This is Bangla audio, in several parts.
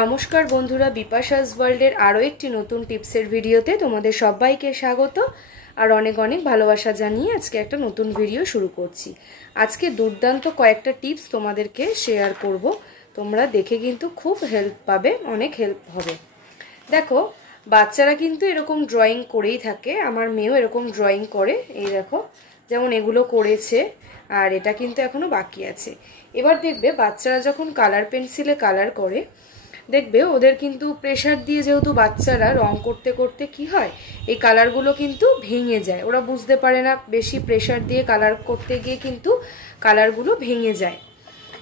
নমস্কার বন্ধুরা, বিপাশাস ওয়ার্ল্ডের আরও একটি নতুন টিপসের ভিডিওতে তোমাদের সবাইকে স্বাগত আর অনেক অনেক ভালোবাসা জানিয়ে আজকে একটা নতুন ভিডিও শুরু করছি। আজকে দুর্দান্ত কয়েকটা টিপস তোমাদেরকে শেয়ার করব, তোমরা দেখে কিন্তু খুব হেল্প পাবে, অনেক হেল্প হবে। দেখো, বাচ্চারা কিন্তু এরকম ড্রয়িং করেই থাকে, আমার মেয়েও এরকম ড্রয়িং করে। এই দেখো, যেমন এগুলো করেছে আর এটা কিন্তু এখনো বাকি আছে। এবার দেখবে বাচ্চারা যখন কালার পেন্সিলে কালার করে, দেখবে ওদের কিন্তু প্রেসার দিয়ে, যেহেতু বাচ্চারা রং করতে করতে কি হয়, এই কালারগুলো কিন্তু ভেঙে যায়, ওরা বুঝতে পারে না, বেশি প্রেসার দিয়ে কালার করতে গিয়ে কিন্তু কালারগুলো ভেঙে যায়।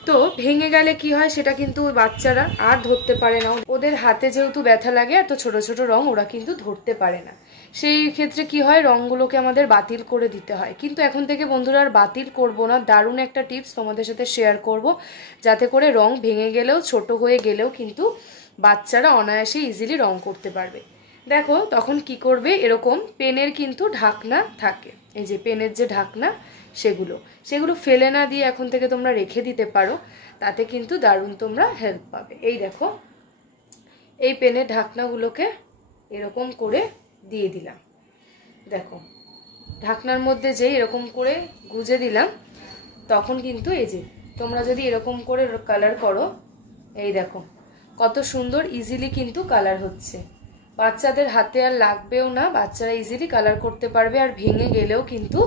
তো ভেঙে গেলে কি হয়, সেটা কিন্তু ওই বাচ্চারা আর ধরতে পারে না, ওদের হাতে যেহেতু ব্যথা লাগে, এত ছোট ছোট রং ওরা কিন্তু ধরতে পারে না। সেই ক্ষেত্রে কি হয়, রঙগুলোকে আমাদের বাতিল করে দিতে হয়। কিন্তু এখন থেকে বন্ধুরা আর বাতিল করব না, দারুণ একটা টিপস তোমাদের সাথে শেয়ার করব, যাতে করে রং ভেঙে গেলেও, ছোট হয়ে গেলেও কিন্তু বাচ্চারা অনায়াসে ইজিলি রং করতে পারবে। দেখো, তখন কি করবে, এরকম পেনের কিন্তু ঢাকনা থাকে, এই যে পেনের যে ঢাকনা, সেগুলো ফেলে না দিয়ে এখন থেকে তোমরা রেখে দিতে পারো, তাতে কিন্তু দারুণ তোমরা হেল্প পাবে। এই দেখো, এই পেনের ঢাকনাগুলোকে এরকম করে দিয়ে দিলাম। দেখো, ঢাকনার মধ্যে যেই এরকম করে গুজে দিলাম, তখন কিন্তু এই যে তোমরা যদি এরকম করে কালার করো, এই দেখো কত সুন্দর ইজিলি কিন্তু কালার হচ্ছে। বাচ্চাদের হাতে আর লাগবেও না, বাচ্চারা ইজিলি কালার করতে পারবে, আর ভেঙে গেলেও কিন্তু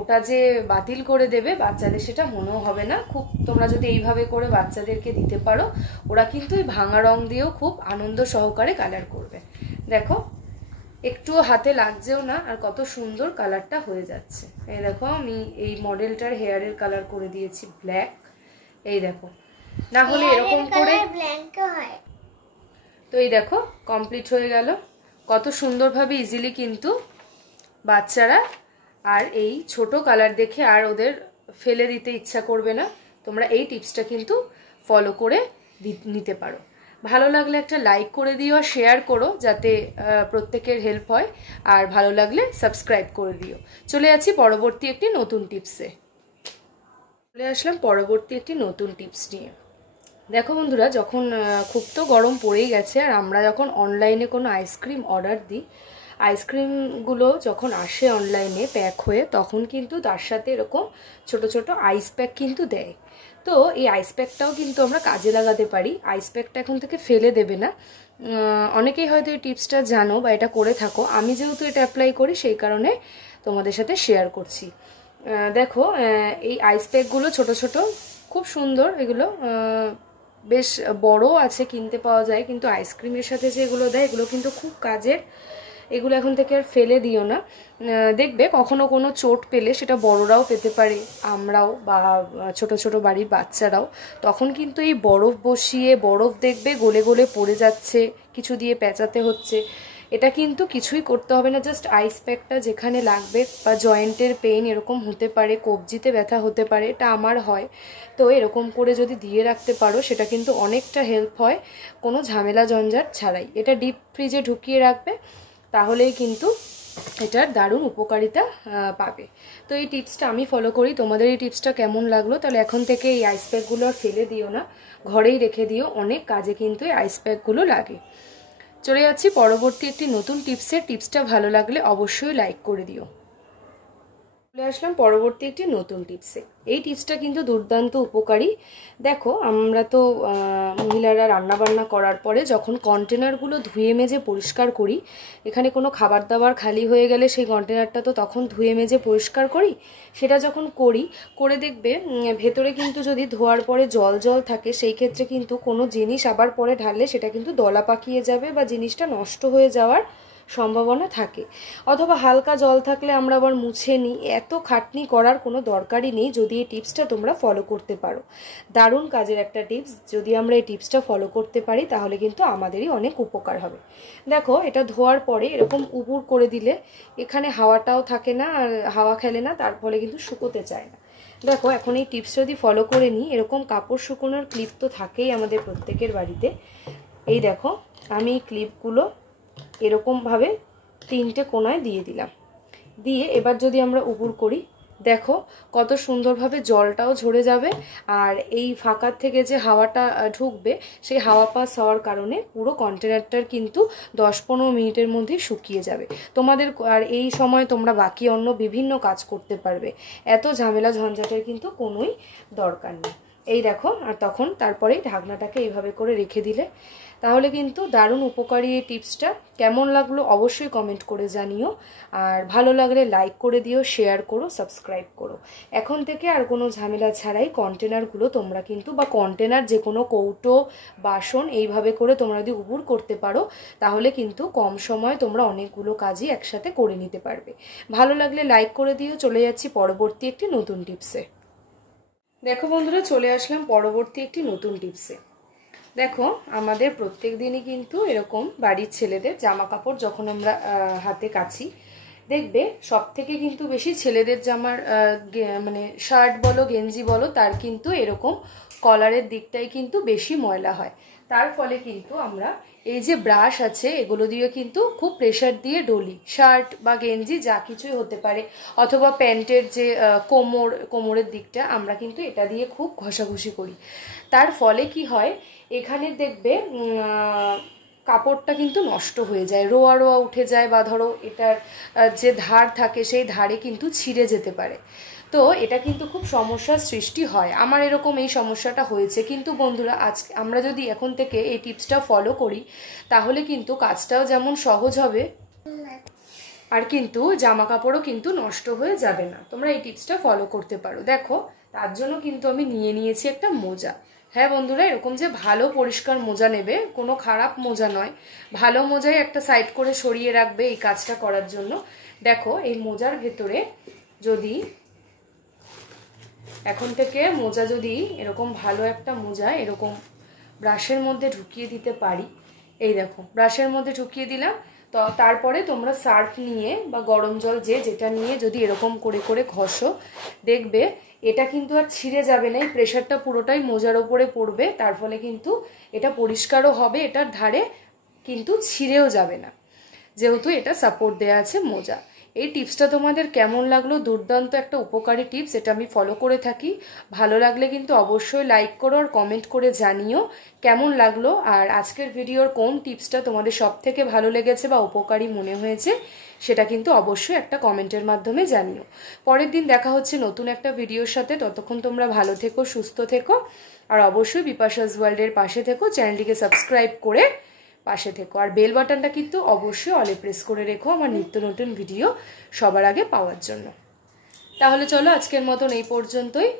ওটা যে বাতিল করে দেবে বাচ্চাদের সেটা মনেও হবে না। খুব তোমরা যদি এইভাবে করে বাচ্চাদেরকে দিতে পারো, ওরা কিন্তু এই ভাঙা রং দিয়েও খুব আনন্দ সহকারে কালার করবে। দেখো, একটুও হাতে লাগছেও না, আর কত সুন্দর কালারটা হয়ে যাচ্ছে। এই দেখো, আমি এই মডেলটার হেয়ারের কালার করে দিয়েছি ব্ল্যাক। এই দেখো, না হলে এরকম করে তো এই দেখো কমপ্লিট হয়ে গেল। কত সুন্দরভাবে ইজিলি কিন্তু বাচ্চারা আর এই ছোট কালার দেখে আর ওদের ফেলে দিতে ইচ্ছা করবে না। তোমরা এই টিপসটা কিন্তু ফলো করে নিতে পারো। ভালো লাগলে একটা লাইক করে দিও, শেয়ার করো, যাতে প্রত্যেকের হেল্প হয়, আর ভালো লাগলে সাবস্ক্রাইব করে দিও। চলে যাচ্ছি পরবর্তী একটি নতুন টিপসে। চলে আসলাম পরবর্তী একটি নতুন টিপস নিয়ে। দেখো বন্ধুরা, যখন খুব তো গরম পড়েই গেছে, আর আমরা যখন অনলাইনে কোনো আইসক্রিম অর্ডার দিই, আইসক্রিমগুলো যখন আসে অনলাইনে প্যাক হয়ে, তখন কিন্তু তার সাথে এরকম ছোট ছোট আইস প্যাক কিন্তু দেয়। তো এই আইস প্যাকটাও কিন্তু আমরা কাজে লাগাতে পারি। আইস প্যাকটা এখন থেকে ফেলে দেবে না। অনেকেই হয়তো এই টিপসটা জানো বা এটা করে থাকো, আমি যেহেতু এটা অ্যাপ্লাই করি সেই কারণে তোমাদের সাথে শেয়ার করছি। দেখো, এই আইস প্যাকগুলো ছোট ছোট, খুব সুন্দর, এগুলো বেশ বড় আছে, কিনতে পাওয়া যায়, কিন্তু আইসক্রিমের সাথে যে এগুলো দেয় এগুলো কিন্তু খুব কাজের। এগুলো এখন থেকে আর ফেলে দিও না। দেখবে কখনো কোনো চোট পেলে, সেটা বড়রাও পেতে পারে, আমরাও বা ছোট ছোট বাড়ির বাচ্চারাও, তখন কিন্তু এই বরফ বসিয়ে, বরফ দেখবে গলে গলে পড়ে যাচ্ছে, কিছু দিয়ে পেঁচাতে হচ্ছে, এটা কিন্তু কিছুই করতে হবে না। জাস্ট আইস প্যাকটা যেখানে লাগবে, বা জয়েন্টের পেইন এরকম হতে পারে, কবজিতে ব্যথা হতে পারে, এটা আমার হয়, তো এরকম করে যদি দিয়ে রাখতে পারো, সেটা কিন্তু অনেকটা হেল্প হয়, কোনো ঝামেলা ঝঞ্ঝাট ছাড়াই। এটা ডিপ ফ্রিজে ঢুকিয়ে রাখবে, তাহলেই কিন্তু এটার দারুণ উপকারিতা পাবে। তো এই টিপসটা আমি ফলো করি। তোমাদের এই টিপসটা কেমন লাগলো? তাহলে এখন থেকে এই আইস প্যাকগুলো আর ফেলে দিও না, ঘরেই রেখে দিও, অনেক কাজে কিন্তু এই আইস প্যাকগুলো লাগে। চলে যাচ্ছি পরবর্তী একটি নতুন টিপসে। টিপসটা ভালো লাগলে অবশ্যই লাইক করে দিও। চলে আসলাম পরবর্তী একটি নতুন টিপসে। এই টিপসটা কিন্তু দুর্দান্ত উপকারী। দেখো, আমরা তো মহিলারা রান্নাবান্না করার পরে যখন কন্টেনারগুলো ধুয়ে মেজে পরিষ্কার করি, এখানে কোনো খাবার দাবার খালি হয়ে গেলে সেই কন্টেনারটা তো তখন ধুয়ে মেজে পরিষ্কার করি। সেটা যখন করে দেখবে ভেতরে কিন্তু যদি ধোয়ার পরে জল জল থাকে, সেই ক্ষেত্রে কিন্তু কোনো জিনিস আবার পরে ঢাললে সেটা কিন্তু দলা পাকিয়ে যাবে, বা জিনিসটা নষ্ট হয়ে যাওয়ার সম্ভাবনা থাকে। অথবা হালকা জল থাকলে আমরা আবার মুছে নিই। এত খাটনি করার কোনো দরকারই নেই যদি এই টিপসটা তোমরা ফলো করতে পারো। দারুণ কাজের একটা টিপস, যদি আমরা এই টিপসটা ফলো করতে পারি তাহলে কিন্তু আমাদেরই অনেক উপকার হবে। দেখো, এটা ধোয়ার পরে এরকম উপুর করে দিলে এখানে হাওয়াটাও থাকে না, আর হাওয়া খেলে না, তার ফলে কিন্তু শুকোতে চায় না। দেখো, এখন এই টিপস যদি ফলো করে নিই, এরকম কাপড় শুকোনোর ক্লিপ তো থাকেই আমাদের প্রত্যেকের বাড়িতে। এই দেখো, আমি এই ক্লিপগুলো এরকমভাবে 3টে কোণায় দিয়ে দিলাম। দিয়ে এবার যদি আমরা উপুর করি, দেখো কত সুন্দরভাবে জলটাও ঝরে যাবে, আর এই ফাঁকার থেকে যে হাওয়াটা ঢুকবে সেই হাওয়া পাস হওয়ার কারণে পুরো কন্টেনারটার কিন্তু 10-15 মিনিটের মধ্যে শুকিয়ে যাবে তোমাদের। আর এই সময় তোমরা বাকি অন্য বিভিন্ন কাজ করতে পারবে, এত ঝামেলা ঝঞ্ঝাটের কিন্তু কোনোই দরকার নেই। এই দেখো, আর তখন তারপরেই ঢাকনাটাকে এইভাবে করে রেখে দিলে তাহলে কিন্তু দারুণ উপকারী এই টিপসটা। কেমন লাগলো অবশ্যই কমেন্ট করে জানিও, আর ভালো লাগলে লাইক করে দিও, শেয়ার করো, সাবস্ক্রাইব করো। এখন থেকে আর কোনো ঝামেলা ছাড়াই কন্টেনারগুলো তোমরা কিন্তু, বা কন্টেনার যে কোনো কৌটো বাসন এইভাবে করে তোমরা যদি উপুর করতে পারো তাহলে কিন্তু কম সময় তোমরা অনেকগুলো কাজই একসাথে করে নিতে পারবে। ভালো লাগলে লাইক করে দিও। চলে যাচ্ছি পরবর্তী একটি নতুন টিপসে। দেখো বন্ধুরা, চলে আসলাম পরবর্তী একটি নতুন টিপসে। দেখো আমাদের প্রত্যেক দিনই কিন্তু এরকম বাড়ির ছেলেদের জামা কাপড় যখন আমরা হাতে কাচি, দেখবে সব থেকে কিন্তু বেশি ছেলেদের জামার মানে শার্ট বলো গেঞ্জি বলো তার কিন্তু এরকম কলারের দিকটাই কিন্তু বেশি ময়লা হয়। তার ফলে কিন্তু আমরা এই যে ব্রাশ আছে এগুলো দিয়ে কিন্তু খুব প্রেসার দিয়ে ডলি, শার্ট বা গেঞ্জি যা কিছুই হতে পারে, অথবা প্যান্টের যে কোমরের দিকটা আমরা কিন্তু এটা দিয়ে খুব ঘষাঘষি করি। তার ফলে কি হয়, এখানে দেখবে কাপড়টা কিন্তু নষ্ট হয়ে যায়, রোয়া রোয়া উঠে যায়, বা ধরো এটার যে ধার থাকে সেই ধারে কিন্তু ছিঁড়ে যেতে পারে। তো এটা কিন্তু খুব সমস্যার সৃষ্টি হয়। আমার এরকম এই সমস্যাটা হয়েছে, কিন্তু বন্ধুরা আজ আমরা যদি এখন থেকে এই টিপসটা ফলো করি তাহলে কিন্তু কাজটাও যেমন সহজ হবে, আর কিন্তু জামা কাপড়ও কিন্তু নষ্ট হয়ে যাবে না। তোমরা এই টিপসটা ফলো করতে পারো। দেখো তার জন্য কিন্তু আমি নিয়ে নিয়েছি একটা মোজা। হ্যাঁ বন্ধুরা, এরকম যে ভালো পরিষ্কার মোজা নেবে, কোনো খারাপ মোজা নয়, ভালো মোজাই একটা সাইড করে সরিয়ে রাখবে এই কাজটা করার জন্য। দেখো এই মোজার ভেতরে যদি এখন থেকে মোজা যদি এরকম ভালো একটা মোজা এরকম ব্রাশের মধ্যে ঢুকিয়ে দিতে পারি, এই দেখো ব্রাশের মধ্যে ঢুকিয়ে দিলাম, তো তারপরে তোমরা সার্ফ নিয়ে বা গরম জল যেটা নিয়ে যদি এরকম করে করে ঘষো, দেখবে এটা কিন্তু আর ছিঁড়ে যাবে না, এই প্রেশারটা পুরোটাই মোজার ওপরে পড়বে, তার ফলে কিন্তু এটা পরিষ্কারও হবে, এটার ধারে কিন্তু ছিঁড়েও যাবে না, যেহেতু এটা সাপোর্ট দেওয়া আছে মোজা। এই টিপসটা তোমাদের কেমন লাগলো? দুর্দান্ত একটা উপকারী টিপস, এটা আমি ফলো করে থাকি। ভালো লাগলে কিন্তু অবশ্যই লাইক করো আর কমেন্ট করে জানিও কেমন লাগলো, আর আজকের ভিডিওর কোন টিপসটা তোমাদের সব থেকে ভালো লেগেছে বা উপকারী মনে হয়েছে সেটা কিন্তু অবশ্যই একটা কমেন্টের মাধ্যমে জানিও। পরের দিন দেখা হচ্ছে নতুন একটা ভিডিওর সাথে, ততক্ষণ তোমরা ভালো থেকো, সুস্থ থেকো, আর অবশ্যই বিপাশাস ওয়ার্ল্ডের পাশে থেকো, চ্যানেলটিকে সাবস্ক্রাইব করে পাশে থেকো, আর বেল বাটনটা কিন্তু অবশ্যই অলে প্রেস করে রেখো আমার নিত্য নতুন ভিডিও সবার আগে পাওয়ার জন্য। তাহলে চলো আজকের মতন এই পর্যন্তই।